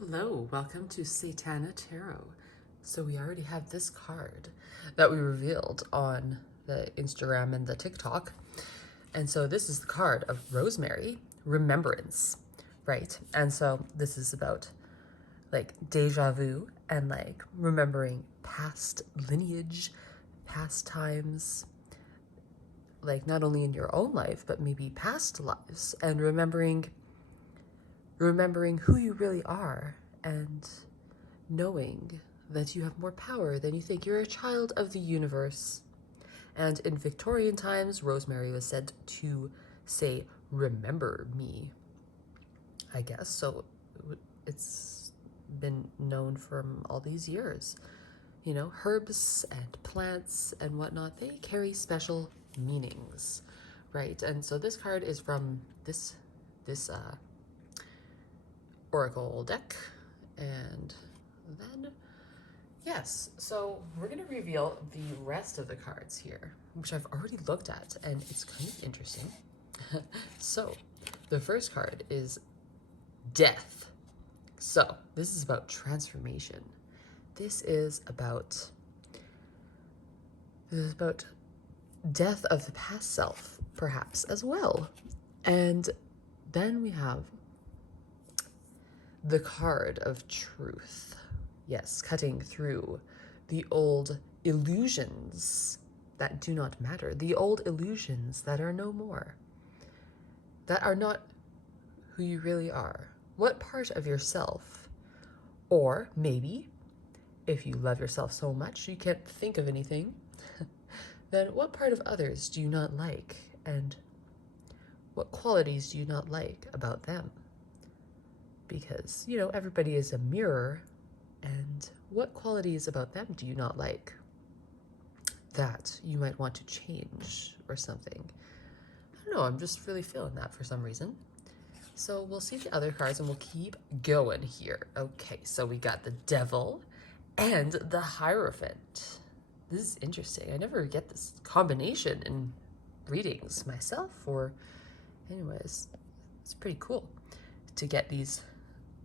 Hello, welcome to Seitana Tarot. So we already have this card that we revealed on the Instagram and the TikTok. And so this is the card of Rosemary, Remembrance, right? And so this is about like deja vu and like remembering past lineage, past times, like not only in your own life, but maybe past lives, and remembering who you really are and knowing that you have more power than you think. You're a child of the universe. And in Victorian times, Rosemary was said to say, "Remember me," I guess. So it's been known from all these years. You know, herbs and plants and whatnot, they carry special meanings, right? And so this card is from this oracle deck. And then, yes, so we're going to reveal the rest of the cards here, which I've already looked at, and it's kind of interesting. So, the first card is Death. So, this is about transformation. This is about death of the past self, perhaps, as well. And then we have the card of Truth. Yes, cutting through the old illusions that do not matter, the old illusions that are no more, that are not who you really are. What part of yourself, or maybe if you love yourself so much you can't think of anything, then what part of others do you not like, and what qualities do you not like about them? Because, you know, everybody is a mirror, and what qualities about them do you not like that you might want to change or something? I don't know, I'm just really feeling that for some reason. So we'll see the other cards and we'll keep going here. Okay, so we got the Devil and the Hierophant. This is interesting. I never get this combination in readings myself, or anyways, it's pretty cool to get these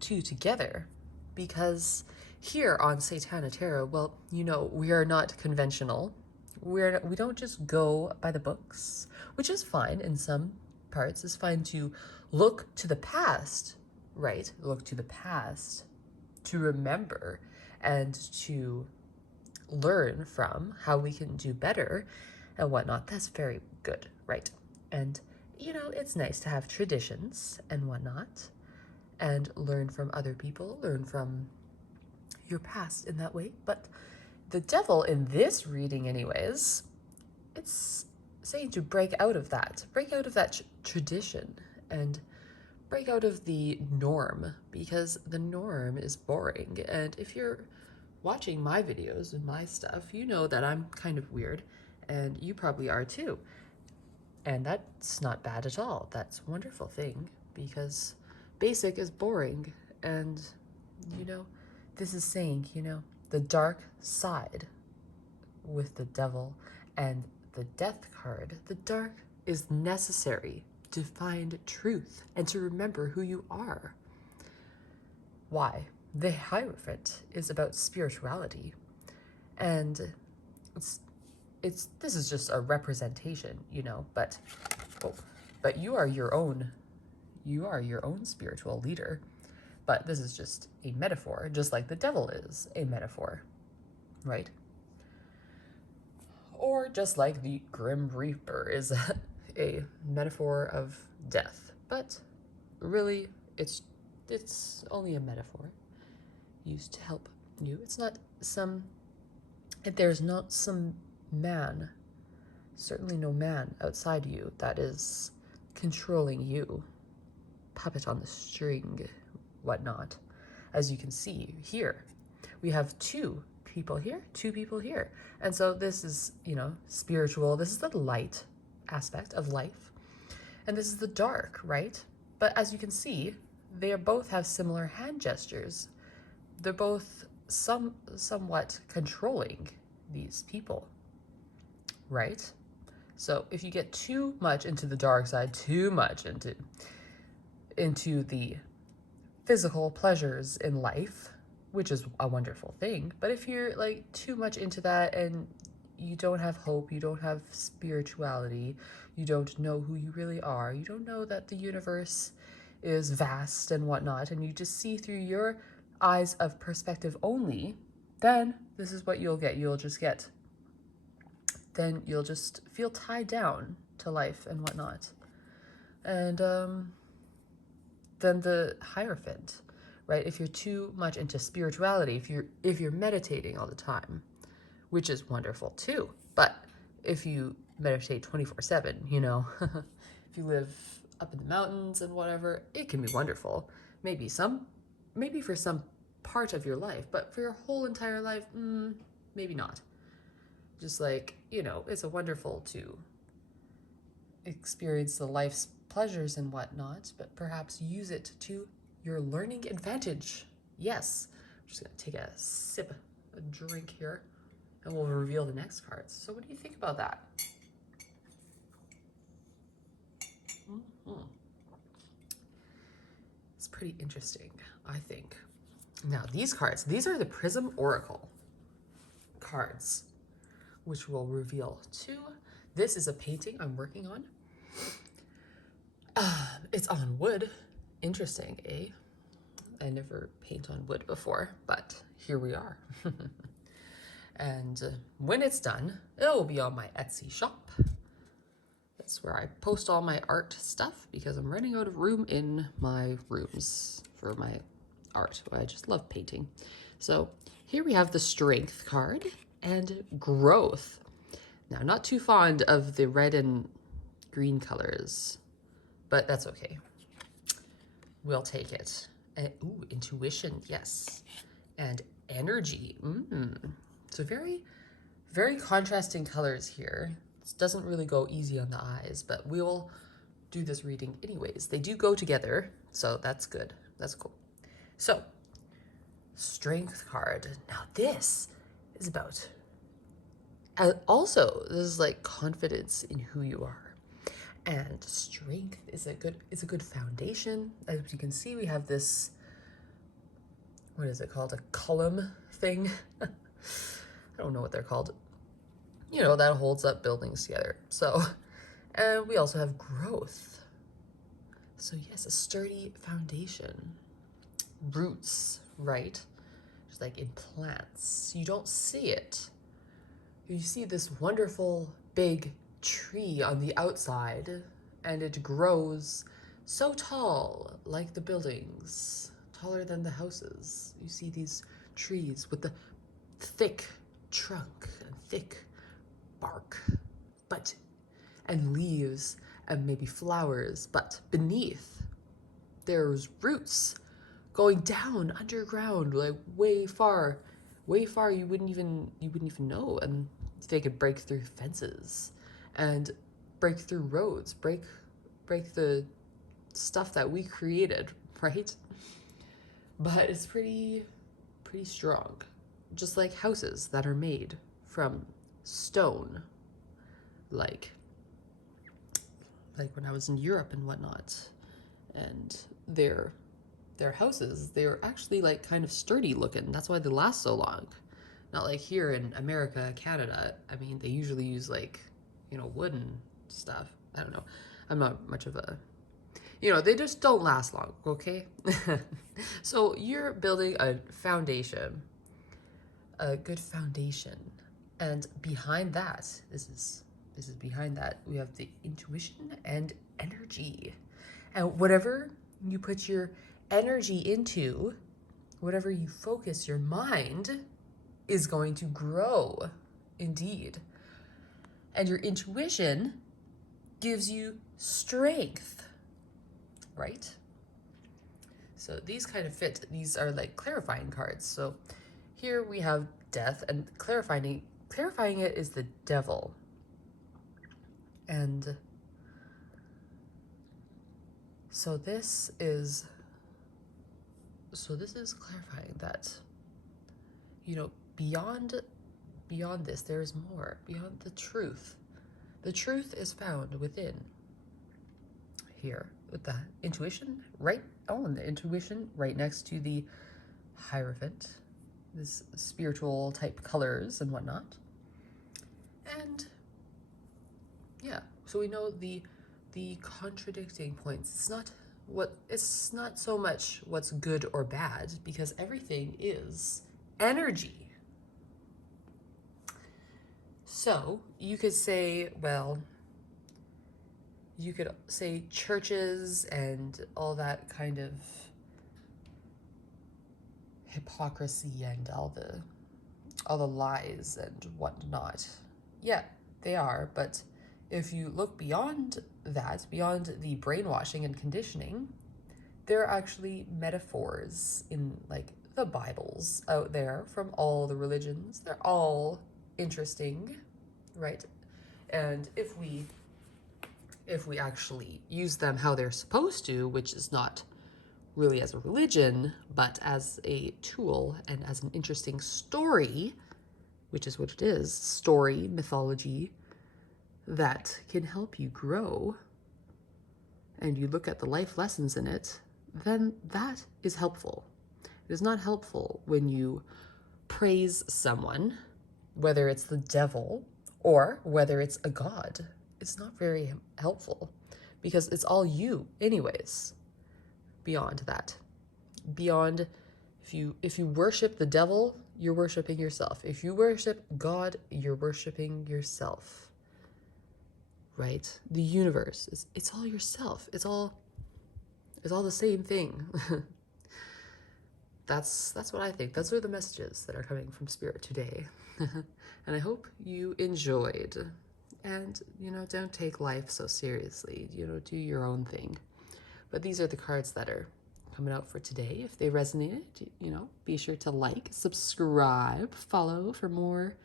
two together, because here on Seitana Tarot, well, you know, we are not conventional. We don't just go by the books, which is fine in some parts. It's fine to look to the past, right? Look to the past to remember and to learn from how we can do better and whatnot. That's very good, right? And, you know, it's nice to have traditions and whatnot and learn from other people, learn from your past in that way. But the Devil in this reading, anyways, it's saying to break out of that, tradition, and break out of the norm, because the norm is boring. And if you're watching my videos and my stuff, you know that I'm kind of weird, and you probably are too. And that's not bad at all. That's a wonderful thing, because basic is boring. And, you know, this is saying, you know, the dark side with the Devil and the Death card. The dark is necessary to find truth and to remember who you are. Why? The Hierophant is about spirituality, and this is just a representation, you know, but you are your own spiritual leader. But this is just a metaphor, just like the Devil is a metaphor, right? Or just like the Grim Reaper is a metaphor of death. But really, it's only a metaphor used to help you. It's not there's not some man, certainly no man outside you that is controlling you, puppet on the string, whatnot. As you can see here, we have two people here. And so this is, you know, spiritual. This is the light aspect of life. And this is the dark, right? But as you can see, they both have similar hand gestures. They're both somewhat controlling these people, right? So if you get too much into the dark side, too much into the physical pleasures in life, which is a wonderful thing. But if you're like too much into that and you don't have hope, you don't have spirituality, you don't know who you really are, you don't know that the universe is vast and whatnot, and you just see through your eyes of perspective only, then this is what you'll get. Then you'll just feel tied down to life and whatnot. And then the Hierophant, right? If you're too much into spirituality, if you're meditating all the time, which is wonderful too, but if you meditate 24/7, if you live up in the mountains and whatever, it can be wonderful. Maybe for some part of your life, but for your whole entire life, maybe not. Just like, it's a wonderful to experience the life's pleasures and whatnot, but perhaps use it to your learning advantage. Yes. I'm just gonna take a sip, a drink here, and we'll reveal the next cards. So what do you think about that? It's pretty interesting, I think. Now these cards, these are the Prism Oracle cards, which we'll reveal too. This is a painting I'm working on. It's on wood. Interesting, eh? I never paint on wood before, but here we are. And when it's done, it'll be on my Etsy shop. That's where I post all my art stuff because I'm running out of room in my rooms for my art. I just love painting. So here we have the Strength card and Growth. Now, not too fond of the red and green colors, but that's okay. We'll take it. Ooh, Intuition, yes. And Energy. So very, very contrasting colors here. This doesn't really go easy on the eyes, but we'll do this reading anyways. They do go together, so that's good. That's cool. So, Strength card. Now this is about... also, this is like confidence in who you are. And strength is a good foundation. As you can see, we have this, what is it called? A column thing. I don't know what they're called. That holds up buildings together. So, and we also have growth. So yes, a sturdy foundation. Roots, right? Just like in plants. You don't see it. You see this wonderful big tree on the outside, and it grows so tall, like the buildings, taller than the houses. You see these trees with the thick trunk and thick bark, and leaves and maybe flowers, but beneath there's roots going down underground, like way far you wouldn't even know, and they could break through fences and break through roads, break the stuff that we created, right? But it's pretty strong, just like houses that are made from stone, like when I was in Europe and whatnot, and their houses, they're actually like kind of sturdy looking. That's why they last so long. Not like here in America, Canada. I mean, they usually use like, wooden stuff. I don't know. I'm not much of a, they just don't last long, okay? So you're building a foundation, a good foundation. And behind that, this is behind that, we have the Intuition and Energy. And whatever you put your energy into, whatever you focus your mind, is going to grow, indeed. And your intuition gives you strength, right? So these kind of fit. These are like clarifying cards. So here we have Death, and clarifying it is the Devil. And so this is clarifying that, beyond this, there is more, beyond the truth. The truth is found within here, with the intuition right on the intuition right next to the Hierophant, this spiritual type colors and whatnot. And yeah, so we know the contradicting points. It's not so much what's good or bad, because everything is energy. So you could say, well, you could say churches and all that kind of hypocrisy and all the lies and whatnot. Yeah, they are, but if you look beyond that, beyond the brainwashing and conditioning, there are actually metaphors in like the Bibles out there from all the religions. They're all interesting, right? And if we actually use them how they're supposed to, which is not really as a religion, but as a tool and as an interesting story, which is what it is, story, mythology, that can help you grow, and you look at the life lessons in it, then that is helpful. It is not helpful when you praise someone, whether it's the devil or whether it's a god. It's not very helpful, because it's all you anyways. Beyond that, beyond, if you worship the devil, you're worshiping yourself. If you worship God, you're worshiping yourself, right? The universe it's all yourself. It's all the same thing. That's what I think. Those are the messages that are coming from Spirit today. And I hope you enjoyed. And, don't take life so seriously. Do your own thing. But these are the cards that are coming out for today. If they resonated, be sure to like, subscribe, follow for more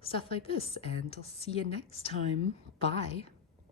stuff like this. And I'll see you next time. Bye.